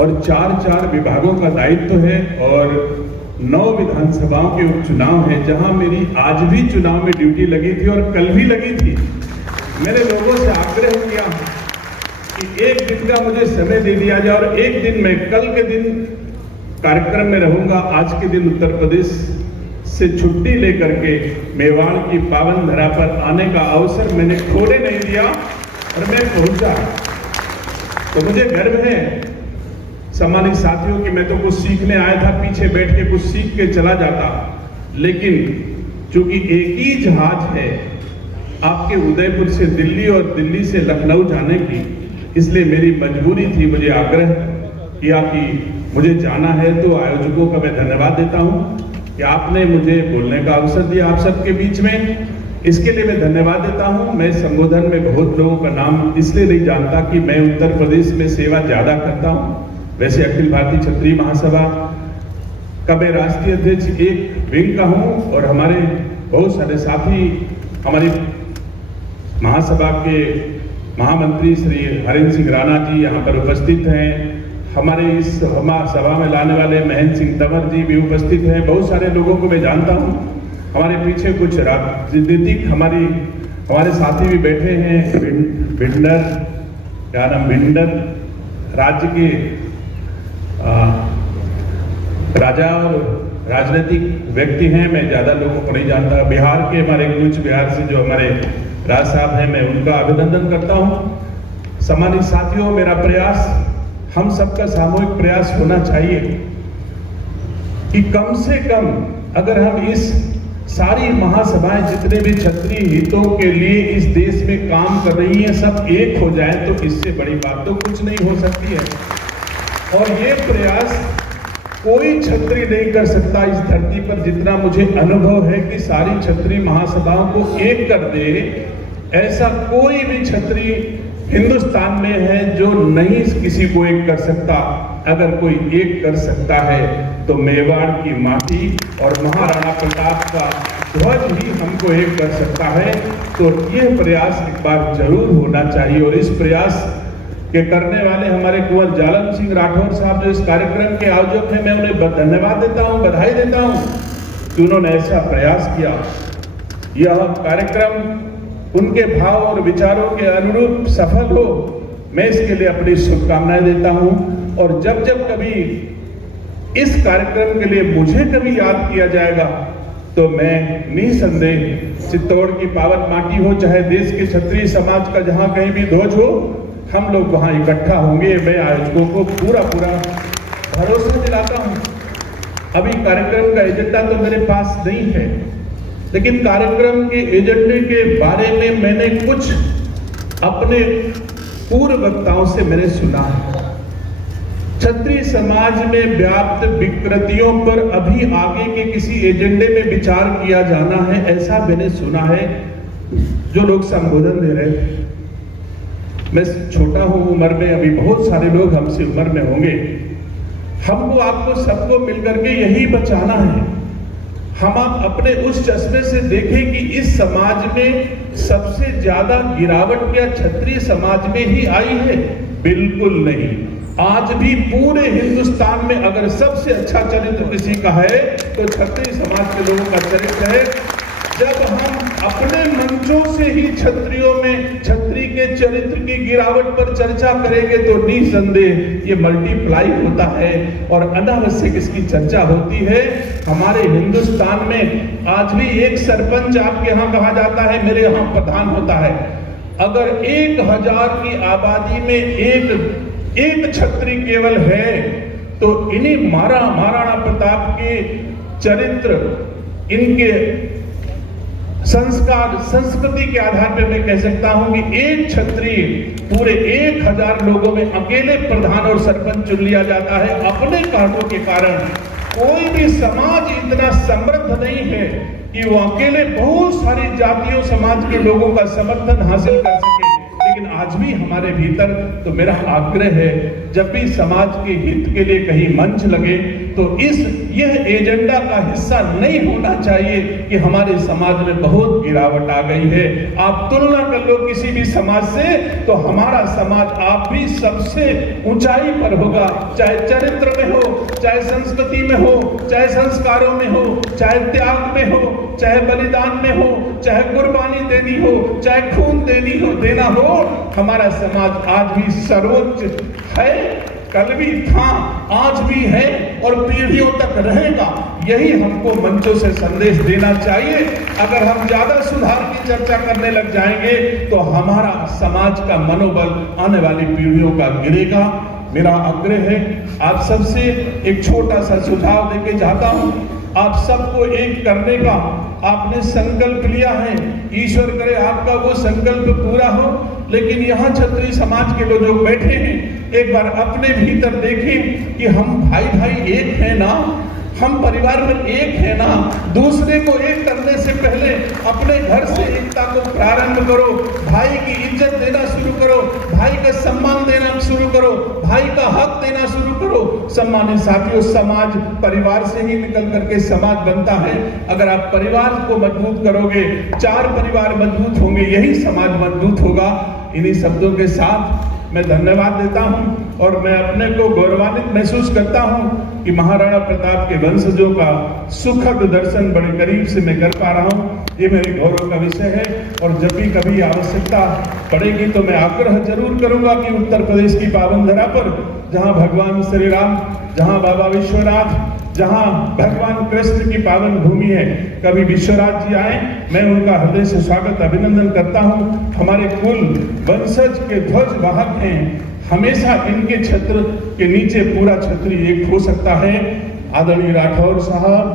और 4 विभागों का दायित्व है और 9 विधानसभाओं के उपचुनाव है, जहां मेरी आज भी चुनाव में ड्यूटी लगी थी और कल भी लगी थी। मैंने लोगों से आग्रह किया कि एक दिन का मुझे समय दे दिया जाए और एक दिन मैं कल के दिन कार्यक्रम में रहूंगा। आज के दिन उत्तर प्रदेश से छुट्टी लेकर के मेवाड़ की पावन धरा पर आने का अवसर मैंने खोने नहीं दिया और मैं पहुंचा। तो मुझे गर्व है सम्मानित साथियों कि मैं तो कुछ सीखने आया था, पीछे बैठ के कुछ सीख के चला जाता, लेकिन चूंकि एक ही जहाज है आपके उदयपुर से दिल्ली और दिल्ली से लखनऊ जाने की, इसलिए मेरी मजबूरी थी, मुझे आग्रह किया कि मुझे जाना है। तो आयोजकों का मैं धन्यवाद देता हूं कि आपने मुझे बोलने का अवसर दिया आप सबके बीच में, इसके लिए मैं धन्यवाद देता हूं। मैं संबोधन में बहुत लोगों का नाम इसलिए नहीं जानता कि मैं उत्तर प्रदेश में सेवा ज्यादा करता हूं। वैसे अखिल भारतीय क्षत्रिय महासभा का मैं राष्ट्रीय अध्यक्ष एक विंग का हूं और हमारे बहुत सारे साथी हमारी महासभा के महामंत्री श्री हरेंद्र सिंह राणा जी यहाँ पर उपस्थित हैं। हमारे इस सभा में लाने वाले महेंद्र सिंह तंवर जी भी उपस्थित हैं। बहुत सारे लोगों को मैं जानता हूँ। हमारे पीछे कुछ राजनीतिक हमारे साथी भी बैठे हैं। भिंडर क्या नाम, भिंडर राज्य के राजा और राजनीतिक व्यक्ति हैं। मैं ज्यादा लोगों को नहीं जानता। बिहार के हमारे कुछ बिहार से जो हमारे राज साहब हैं, मैं उनका अभिनंदन करता हूं। सम्मानित साथियों, मेरा प्रयास, हम सबका सामूहिक प्रयास होना चाहिए कि कम से कम अगर हम इस सारी महासभाएं जितने भी क्षत्रिय हितों के लिए इस देश में काम कर रही हैं, सब एक हो जाए तो इससे बड़ी बात तो कुछ नहीं हो सकती है। और ये प्रयास कोई क्षत्रिय नहीं कर सकता इस धरती पर, जितना मुझे अनुभव है कि सारी क्षत्रिय महासभाओं को एक कर दे, ऐसा कोई भी क्षत्रिय हिंदुस्तान में है जो नहीं किसी को एक कर सकता। अगर कोई एक कर सकता है तो मेवाड़ की माटी और महाराणा प्रताप का ध्वज ही हमको एक कर सकता है। तो यह प्रयास एक बार जरूर होना चाहिए और इस प्रयास के करने वाले हमारे कुंवर जालम सिंह राठौर साहब जो इस कार्यक्रम के आयोजक हैं, मैं उन्हें धन्यवाद देता हूं, बधाई देता हूं कि उन्होंने ऐसा प्रयास किया। यह कार्यक्रम उनके भाव और विचारों के अनुरूप सफल हो, मैं इसके लिए अपनी शुभकामनाएं देता हूं। और जब जब कभी इस कार्यक्रम के लिए मुझे कभी याद किया जाएगा तो मैं निसंदेह चित्तौड़ की पावन माटी हो, चाहे देश के क्षत्रिय समाज का जहां कहीं भी ध्वज हो, हम लोग वहां इकट्ठा होंगे। मैं आयोजकों को पूरा भरोसा दिलाता हूं। अभी कार्यक्रम का एजेंडा तो मेरे पास नहीं है, लेकिन कार्यक्रम के एजेंडे के बारे में मैंने कुछ अपने पूर्व वक्ताओं से मैंने सुना है। क्षत्रिय समाज में व्याप्त विकृतियों पर अभी आगे के किसी एजेंडे में विचार किया जाना है, ऐसा मैंने सुना है। जो लोग संबोधन दे रहे थे, मैं छोटा हूं उम्र में, अभी बहुत सारे लोग हमसे उम्र में होंगे। हमको आपको सबको मिलकर के यही बचाना है। हम आप अपने उस चश्मे से देखें कि इस समाज में सबसे ज्यादा गिरावट क्या क्षत्रिय समाज में ही आई है? बिल्कुल नहीं। आज भी पूरे हिंदुस्तान में अगर सबसे अच्छा चरित्र किसी का है तो क्षत्रिय समाज के लोगों का चरित्र है। जब हम अपने मंचों से ही क्षत्रियों में क्षत्रिय के चरित्र की गिरावट पर चर्चा करेंगे तो निसंदेह ये मल्टीप्लाई होता है और अनावश्यक इसकी चर्चा होती है। हमारे हिंदुस्तान में आज भी एक सरपंच आपके यहाँ कहा जाता है, मेरे यहाँ प्रधान होता है। अगर 1000 की आबादी में एक क्षत्रिय केवल है तो इन्हीं महाराणा प्रताप के चरित्र, इनके संस्कार, संस्कृति के आधार पर मैं कह सकता हूं कि एक क्षत्रिय पूरे 1000 लोगों में अकेले प्रधान और सरपंच चुन लिया जाता है। अपने कारणों के कारण कोई भी समाज इतना समृद्ध नहीं है कि वो अकेले बहुत सारी जातियों समाज के लोगों का समर्थन हासिल कर सके। लेकिन आज भी हमारे भीतर, तो मेरा आग्रह है जब भी समाज के हित के लिए कहीं मंच लगे तो यह एजेंडा का हिस्सा नहीं होना चाहिए कि हमारे समाज में बहुत गिरावट आ गई है। आप तुलना कर लो किसी भी समाज से तो हमारा समाज आप भी सबसे ऊंचाई पर होगा, चाहे चरित्र में हो, चाहे संस्कृति में हो, चाहे संस्कारों में हो, चाहे त्याग में हो, चाहे बलिदान में हो, चाहे कुर्बानी देनी हो, चाहे खून देना हो, हमारा समाज आज भी सर्वोच्च है, कल भी था, आज भी है और पीढ़ियों तक रहेगा। यही हमको मंचों से संदेश देना चाहिए। अगर हम ज्यादा सुधार की चर्चा करने लग जाएंगे तो हमारा समाज का मनोबल आने वाली पीढ़ियों का गिरेगा। मेरा आग्रह है, आप सबसे एक छोटा सा सुझाव देके जाता हूं। आप सबको एक करने का आपने संकल्प लिया है, ईश्वर करे आपका वो संकल्प पूरा हो। लेकिन यहाँ क्षत्रिय समाज के लोग बैठे हैं, एक बार अपने भीतर देखें कि हम भाई भाई एक हैं ना, हम परिवार में एक है ना। दूसरे को एक करने से पहले अपने घर से एकता को प्रारंभ करो, भाई की इज्जत देना शुरू करो, भाई का सम्मान देना शुरू करो, भाई का हक देना शुरू करो। सम्मानित साथियों, समाज परिवार से ही निकल करके समाज बनता है। अगर आप परिवार को मजबूत करोगे, 4 परिवार मजबूत होंगे, यही समाज मजबूत होगा। इन्हीं शब्दों के साथ मैं धन्यवाद देता हूं और मैं अपने को गौरवान्वित महसूस करता हूं कि महाराणा प्रताप के वंशजों का सुखद दर्शन बड़े करीब से मैं कर पा रहा हूं। ये मेरे गौरव का विषय है और जब भी कभी आवश्यकता पड़ेगी तो मैं आग्रह जरूर करूंगा कि उत्तर प्रदेश की पावन धरा पर, जहां भगवान श्री राम, जहां बाबा विश्वनाथ, जहां भगवान कृष्ण की पावन भूमि है, कभी विश्वनाथ जी आए, मैं उनका हृदय से स्वागत अभिनंदन करता हूं। हमारे कुल वंशज के ध्वज वाहक हैं, हमेशा इनके छत्र के नीचे पूरा क्षत्रिय एक हो सकता है। आदरणीय राठौर साहब,